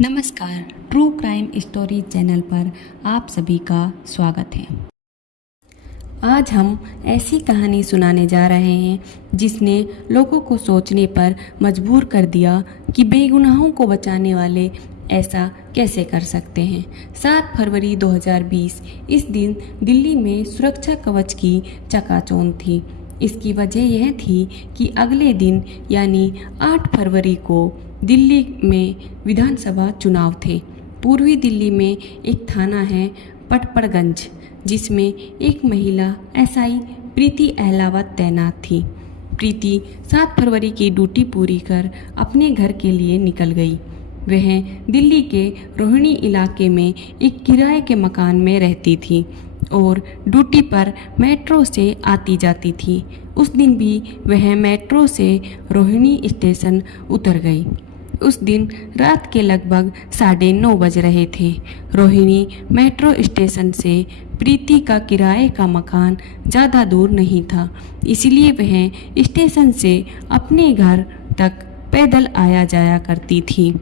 नमस्कार, true crime story channel पर आप सभी का स्वागत है। आज हम ऐसी कहानी सुनाने जा रहे हैं जिसने लोगों को सोचने पर मजबूर कर दिया कि बेगुनाहों को बचाने वाले ऐसा कैसे कर सकते हैं। 7 फरवरी 2020 इस दिन दिल्ली में सुरक्षा कवच की चकाचौंध थी। इसकी वजह यह थी कि अगले दिन यानी 8 फरवरी को दिल्ली में विधानसभा चुनाव थे। पूर्वी दिल्ली में एक थाना है पटपड़गंज, जिसमें एक महिला एसआई प्रीति अहलावत तैनात थी। प्रीति 7 फरवरी की ड्यूटी पूरी कर अपने घर के लिए निकल गई। वह दिल्ली के रोहिणी इलाके में एक किराए के मकान में रहती थी और ड्यूटी पर मेट्रो से आती जाती थी। उस दिन भी वह मेट्रो से रोहिणी स्टेशन उतर गई। उस दिन रात के लगभग 9:30 बज रहे थे। रोहिणी मेट्रो स्टेशन से प्रीति का किराए का मकान ज़्यादा दूर नहीं था, इसलिए वह स्टेशन से अपने घर तक पैदल आया जाया करती थी।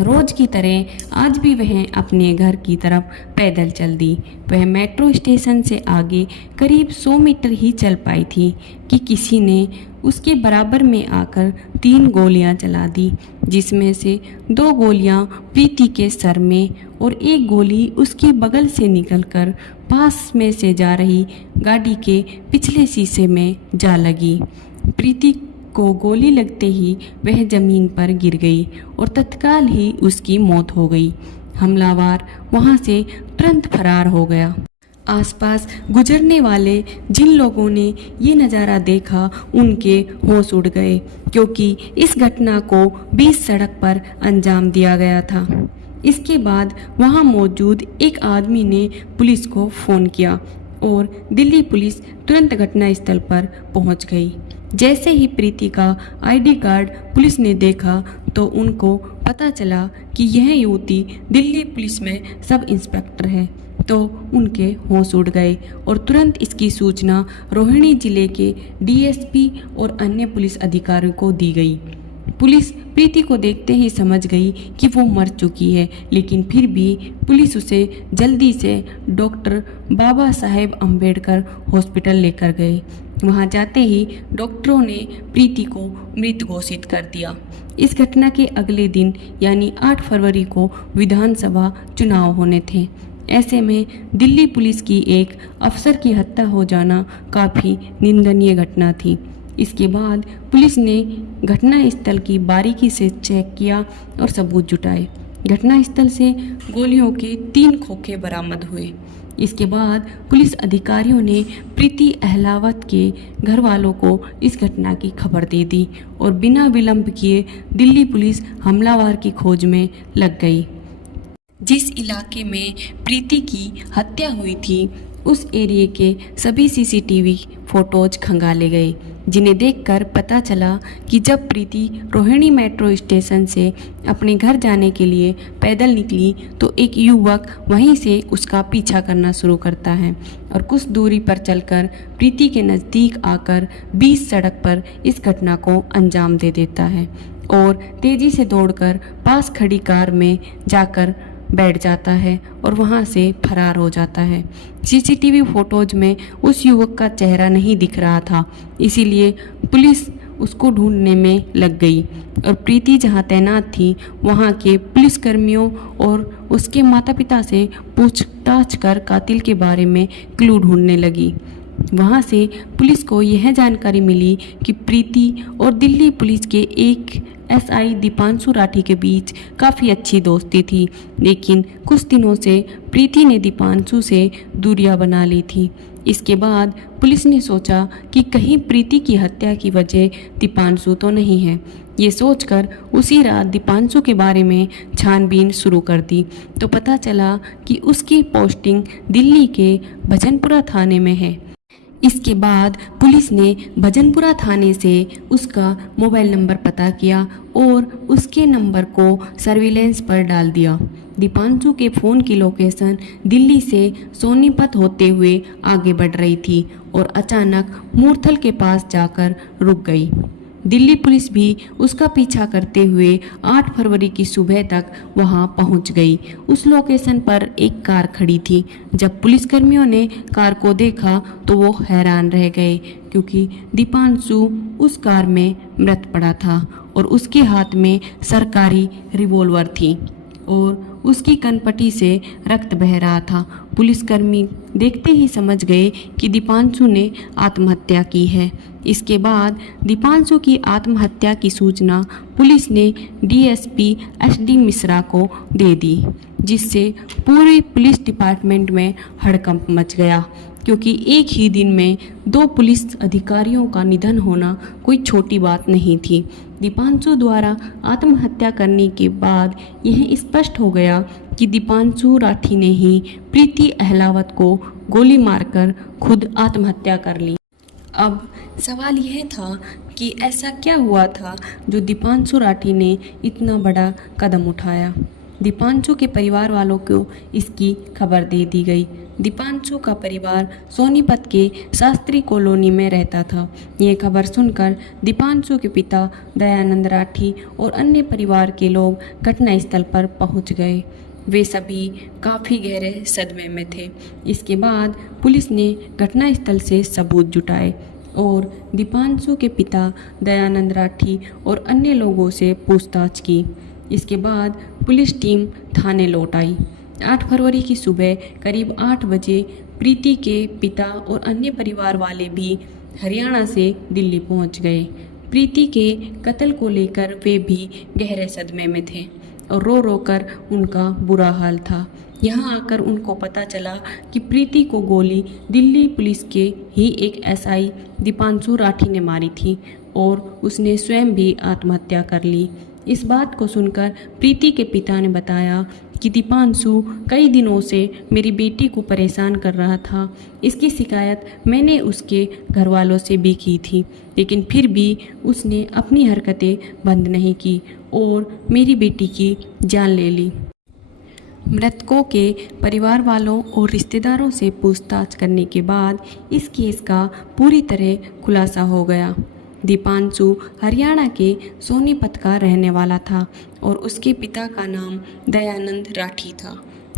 रोज की तरह आज भी वह अपने घर की तरफ पैदल चल दी। वह मेट्रो स्टेशन से आगे करीब 100 मीटर ही चल पाई थी कि किसी ने उसके बराबर में आकर 3 गोलियां चला दी, जिसमें से 2 गोलियां प्रीति के सर में और 1 गोली उसके बगल से निकलकर पास में से जा रही गाड़ी के पिछले शीशे में जा लगी। प्रीति को गोली लगते ही वह जमीन पर गिर गई और तत्काल ही उसकी मौत हो गई। हमलावर वहां से तुरंत फरार हो गया। आसपास गुजरने वाले जिन लोगों ने ये नज़ारा देखा उनके होश उड़ गए, क्योंकि इस घटना को 20 सड़क पर अंजाम दिया गया था। इसके बाद वहां मौजूद एक आदमी ने पुलिस को फ़ोन किया और दिल्ली पुलिस तुरंत घटनास्थल पर पहुंच गई। जैसे ही प्रीति का आईडी कार्ड पुलिस ने देखा तो उनको पता चला कि यह युवती दिल्ली पुलिस में सब इंस्पेक्टर है, तो उनके होश उड़ गए और तुरंत इसकी सूचना रोहिणी जिले के डीएसपी और अन्य पुलिस अधिकारियों को दी गई। पुलिस प्रीति को देखते ही समझ गई कि वो मर चुकी है, लेकिन फिर भी पुलिस उसे जल्दी से डॉक्टर बाबा साहेब अम्बेडकर हॉस्पिटल लेकर गए। वहां जाते ही डॉक्टरों ने प्रीति को मृत घोषित कर दिया। इस घटना के अगले दिन यानी 8 फरवरी को विधानसभा चुनाव होने थे। ऐसे में दिल्ली पुलिस की एक अफसर की हत्या हो जाना काफ़ी निंदनीय घटना थी। इसके बाद पुलिस ने घटनास्थल की बारीकी से चेक किया और सबूत जुटाए। घटनास्थल से गोलियों के 3 खोखे बरामद हुए। इसके बाद पुलिस अधिकारियों ने प्रीति अहलावत के घर वालों को इस घटना की खबर दे दी और बिना विलंब किए दिल्ली पुलिस हमलावर की खोज में लग गई। जिस इलाके में प्रीति की हत्या हुई थी उस एरिया के सभी सीसीटीवी फोटोज खंगाले गए, जिन्हें देखकर पता चला कि जब प्रीति रोहिणी मेट्रो स्टेशन से अपने घर जाने के लिए पैदल निकली तो एक युवक वहीं से उसका पीछा करना शुरू करता है और कुछ दूरी पर चलकर प्रीति के नज़दीक आकर 20 सड़क पर इस घटना को अंजाम दे देता है और तेज़ी से दौड़कर पास खड़ी कार में जाकर बैठ जाता है और वहां से फरार हो जाता है। सीसीटीवी फोटोज में उस युवक का चेहरा नहीं दिख रहा था, इसीलिए पुलिस उसको ढूंढने में लग गई और प्रीति जहां तैनात थी वहां के पुलिसकर्मियों और उसके माता पिता से पूछताछ कर कातिल के बारे में क्लू ढूंढने लगी। वहां से पुलिस को यह जानकारी मिली कि प्रीति और दिल्ली पुलिस के एक एसआई दीपांशु राठी के बीच काफ़ी अच्छी दोस्ती थी, लेकिन कुछ दिनों से प्रीति ने दीपांशु से दूरियां बना ली थी। इसके बाद पुलिस ने सोचा कि कहीं प्रीति की हत्या की वजह दीपांशु तो नहीं है। ये सोचकर उसी रात दीपांशु के बारे में छानबीन शुरू कर दी तो पता चला कि उसकी पोस्टिंग दिल्ली के भजनपुरा थाने में है। इसके बाद पुलिस ने भजनपुरा थाने से उसका मोबाइल नंबर पता किया और उसके नंबर को सर्विलेंस पर डाल दिया। दीपांशु के फ़ोन की लोकेशन दिल्ली से सोनीपत होते हुए आगे बढ़ रही थी और अचानक मूर्थल के पास जाकर रुक गई। दिल्ली पुलिस भी उसका पीछा करते हुए 8 फरवरी की सुबह तक वहां पहुंच गई। उस लोकेशन पर एक कार खड़ी थी। जब पुलिसकर्मियों ने कार को देखा तो वो हैरान रह गए, क्योंकि दीपांशु उस कार में मृत पड़ा था और उसके हाथ में सरकारी रिवॉल्वर थी और उसकी कनपटी से रक्त बह रहा था। पुलिसकर्मी देखते ही समझ गए कि दीपांशु ने आत्महत्या की है। इसके बाद दीपांशु की आत्महत्या की सूचना पुलिस ने डीएसपी एसडी मिश्रा को दे दी, जिससे पूरे पुलिस डिपार्टमेंट में हड़कंप मच गया, क्योंकि एक ही दिन में 2 पुलिस अधिकारियों का निधन होना कोई छोटी बात नहीं थी। दीपांशु द्वारा आत्महत्या करने के बाद यह स्पष्ट हो गया कि दीपांशु राठी ने ही प्रीति अहलावत को गोली मारकर खुद आत्महत्या कर ली। अब सवाल यह था कि ऐसा क्या हुआ था जो दीपांशु राठी ने इतना बड़ा कदम उठाया। दीपांशु के परिवार वालों को इसकी खबर दे दी गई। दीपांशु का परिवार सोनीपत के शास्त्री कॉलोनी में रहता था। ये खबर सुनकर दीपांशु के पिता दयानंद राठी और अन्य परिवार के लोग घटनास्थल पर पहुंच गए। वे सभी काफ़ी गहरे सदमे में थे। इसके बाद पुलिस ने घटनास्थल से सबूत जुटाए और दीपांशु के पिता दयानंद राठी और अन्य लोगों से पूछताछ की। इसके बाद पुलिस टीम थाने लौट आई। 8 फरवरी की सुबह करीब 8 बजे प्रीति के पिता और अन्य परिवार वाले भी हरियाणा से दिल्ली पहुंच गए। प्रीति के कत्ल को लेकर वे भी गहरे सदमे में थे और रो रो कर उनका बुरा हाल था। यहाँ आकर उनको पता चला कि प्रीति को गोली दिल्ली पुलिस के ही एक एसआई दीपांशु राठी ने मारी थी और उसने स्वयं भी आत्महत्या कर ली। इस बात को सुनकर प्रीति के पिता ने बताया कि दीपांशु कई दिनों से मेरी बेटी को परेशान कर रहा था। इसकी शिकायत मैंने उसके घर वालों से भी की थी, लेकिन फिर भी उसने अपनी हरकतें बंद नहीं की और मेरी बेटी की जान ले ली। मृतकों के परिवार वालों और रिश्तेदारों से पूछताछ करने के बाद इस केस का पूरी तरह खुलासा हो गया। दीपांशु हरियाणा के सोनीपत का रहने वाला था और उसके पिता का नाम दयानंद राठी था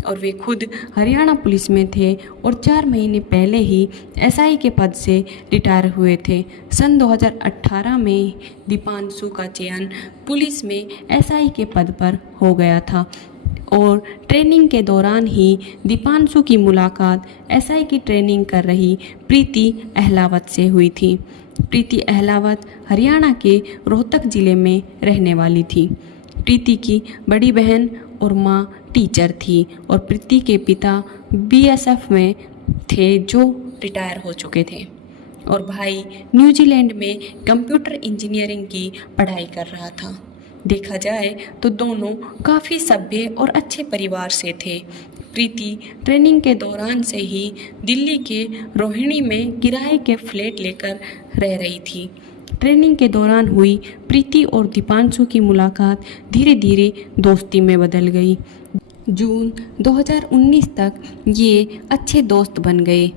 और वे खुद हरियाणा पुलिस में थे और 4 महीने पहले ही एसआई के पद से रिटायर हुए थे। सन 2018 में दीपांशु का चयन पुलिस में एसआई के पद पर हो गया था और ट्रेनिंग के दौरान ही दीपांशु की मुलाकात एसआई की ट्रेनिंग कर रही प्रीति अहलावत से हुई थी। प्रीति अहलावत हरियाणा के रोहतक ज़िले में रहने वाली थी। प्रीति की बड़ी बहन और मां टीचर थी और प्रीति के पिता बीएसएफ में थे जो रिटायर हो चुके थे और भाई न्यूजीलैंड में कंप्यूटर इंजीनियरिंग की पढ़ाई कर रहा था। देखा जाए तो दोनों काफ़ी सभ्य और अच्छे परिवार से थे। प्रीति ट्रेनिंग के दौरान से ही दिल्ली के रोहिणी में किराए के फ्लैट लेकर रह रही थी। ट्रेनिंग के दौरान हुई प्रीति और दीपांशु की मुलाकात धीरे धीरे दोस्ती में बदल गई। जून 2019 तक ये अच्छे दोस्त बन गए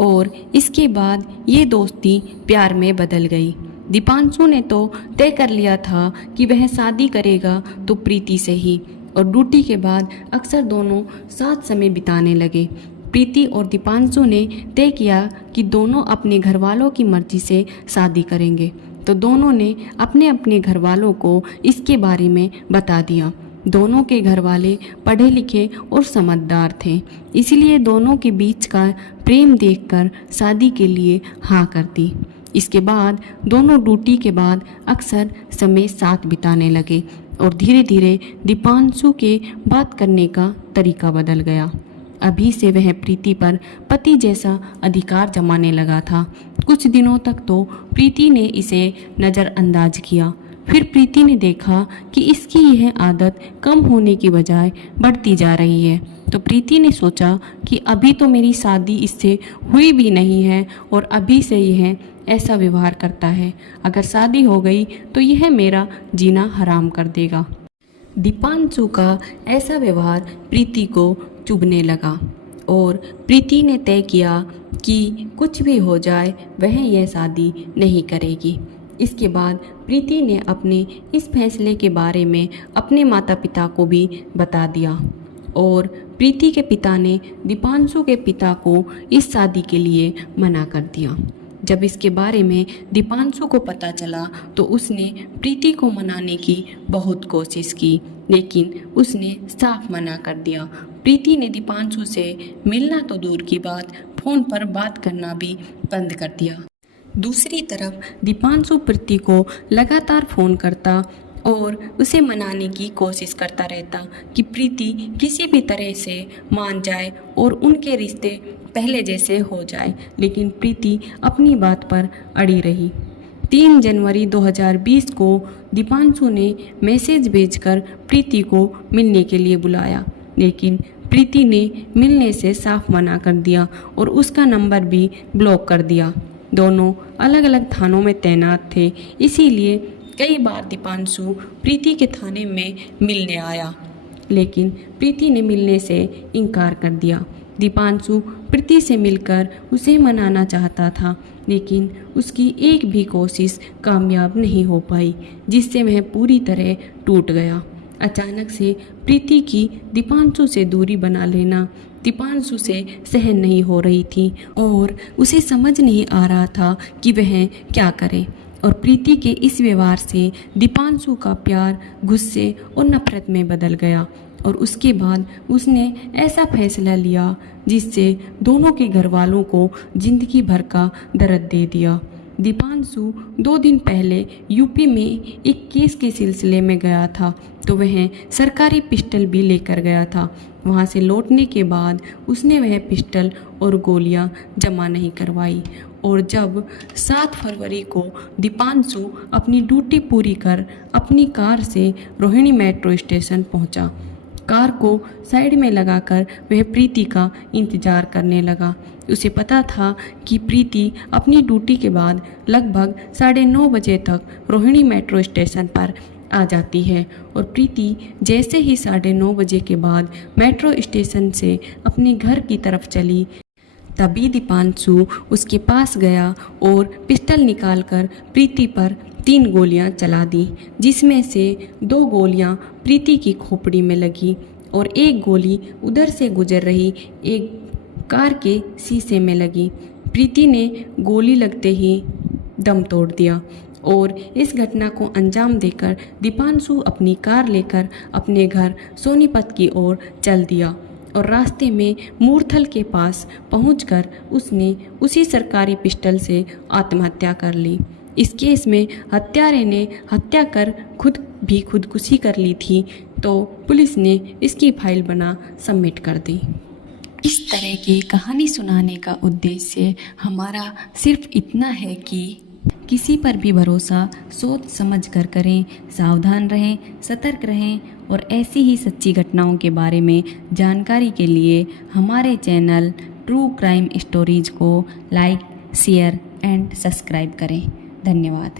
और इसके बाद ये दोस्ती प्यार में बदल गई। दीपांशु ने तो तय कर लिया था कि वह शादी करेगा तो प्रीति से ही, और ड्यूटी के बाद अक्सर दोनों साथ समय बिताने लगे। प्रीति और दीपांशु ने तय किया कि दोनों अपने घर वालों की मर्जी से शादी करेंगे, तो दोनों ने अपने अपने घर वालों को इसके बारे में बता दिया। दोनों के घर वाले पढ़े लिखे और समझदार थे, इसलिए दोनों के बीच का प्रेम देखकर शादी के लिए हाँ कर दी। इसके बाद दोनों ड्यूटी के बाद अक्सर समय साथ बिताने लगे और धीरे धीरे दीपांशु के बात करने का तरीका बदल गया। अभी से वह प्रीति पर पति जैसा अधिकार जमाने लगा था। कुछ दिनों तक तो प्रीति ने इसे नज़रअंदाज किया, फिर प्रीति ने देखा कि इसकी यह आदत कम होने की बजाय बढ़ती जा रही है, तो प्रीति ने सोचा कि अभी तो मेरी शादी इससे हुई भी नहीं है और अभी से यह ऐसा व्यवहार करता है, अगर शादी हो गई तो यह मेरा जीना हराम कर देगा। दीपांशु का ऐसा व्यवहार प्रीति को चुभने लगा और प्रीति ने तय किया कि कुछ भी हो जाए वह यह शादी नहीं करेगी। इसके बाद प्रीति ने अपने इस फैसले के बारे में अपने माता पिता को भी बता दिया और प्रीति के पिता ने दीपांशु के पिता को इस शादी के लिए मना कर दिया। जब इसके बारे में दीपांशु को पता चला तो उसने प्रीति को मनाने की बहुत कोशिश की, लेकिन उसने साफ मना कर दिया। प्रीति ने दीपांशु से मिलना तो दूर की बात, फ़ोन पर बात करना भी बंद कर दिया। दूसरी तरफ दीपांशु प्रीति को लगातार फ़ोन करता और उसे मनाने की कोशिश करता रहता कि प्रीति किसी भी तरह से मान जाए और उनके रिश्ते पहले जैसे हो जाए, लेकिन प्रीति अपनी बात पर अड़ी रही। 3 जनवरी 2020 को दीपांशु ने मैसेज भेजकर प्रीति को मिलने के लिए बुलाया, लेकिन प्रीति ने मिलने से साफ मना कर दिया और उसका नंबर भी ब्लॉक कर दिया। दोनों अलग अलग थानों में तैनात थे, इसीलिए कई बार दीपांशु प्रीति के थाने में मिलने आया, लेकिन प्रीति ने मिलने से इनकार कर दिया। दीपांशु प्रीति से मिलकर उसे मनाना चाहता था, लेकिन उसकी एक भी कोशिश कामयाब नहीं हो पाई, जिससे वह पूरी तरह टूट गया। अचानक से प्रीति की दीपांशु से दूरी बना लेना दीपांशु से सहन नहीं हो रही थी और उसे समझ नहीं आ रहा था कि वह क्या करे। और प्रीति के इस व्यवहार से दीपांशु का प्यार गुस्से और नफरत में बदल गया और उसके बाद उसने ऐसा फैसला लिया जिससे दोनों के घर वालों को जिंदगी भर का दर्द दे दिया। दीपांशु 2 दिन पहले यूपी में एक केस के सिलसिले में गया था, तो वह सरकारी पिस्टल भी लेकर गया था। वहां से लौटने के बाद उसने वह पिस्टल और गोलियां जमा नहीं करवाई और जब 7 फरवरी को दीपांशु अपनी ड्यूटी पूरी कर अपनी कार से रोहिणी मेट्रो स्टेशन पहुंचा। कार को साइड में लगाकर वह प्रीति का इंतज़ार करने लगा। उसे पता था कि प्रीति अपनी ड्यूटी के बाद लगभग 9:30 बजे तक रोहिणी मेट्रो स्टेशन पर आ जाती है और प्रीति जैसे ही 9:30 बजे के बाद मेट्रो स्टेशन से अपने घर की तरफ चली, तभी दीपांशु उसके पास गया और पिस्टल निकालकर प्रीति पर 3 गोलियां चला दी, जिसमें से 2 गोलियां प्रीति की खोपड़ी में लगी और एक गोली उधर से गुजर रही एक कार के शीशे में लगी। प्रीति ने गोली लगते ही दम तोड़ दिया और इस घटना को अंजाम देकर दीपांशु अपनी कार लेकर अपने घर सोनीपत की ओर चल दिया और रास्ते में मूर्थल के पास पहुंचकर उसने उसी सरकारी पिस्टल से आत्महत्या कर ली। इस केस में हत्यारे ने हत्या कर खुदकुशी कर ली थी, तो पुलिस ने इसकी फाइल बना सबमिट कर दी। इस तरह की कहानी सुनाने का उद्देश्य हमारा सिर्फ इतना है कि किसी पर भी भरोसा सोच समझ कर करें, सावधान रहें, सतर्क रहें और ऐसी ही सच्ची घटनाओं के बारे में जानकारी के लिए हमारे चैनल ट्रू क्राइम स्टोरीज को लाइक, शेयर एंड सब्सक्राइब करें। धन्यवाद।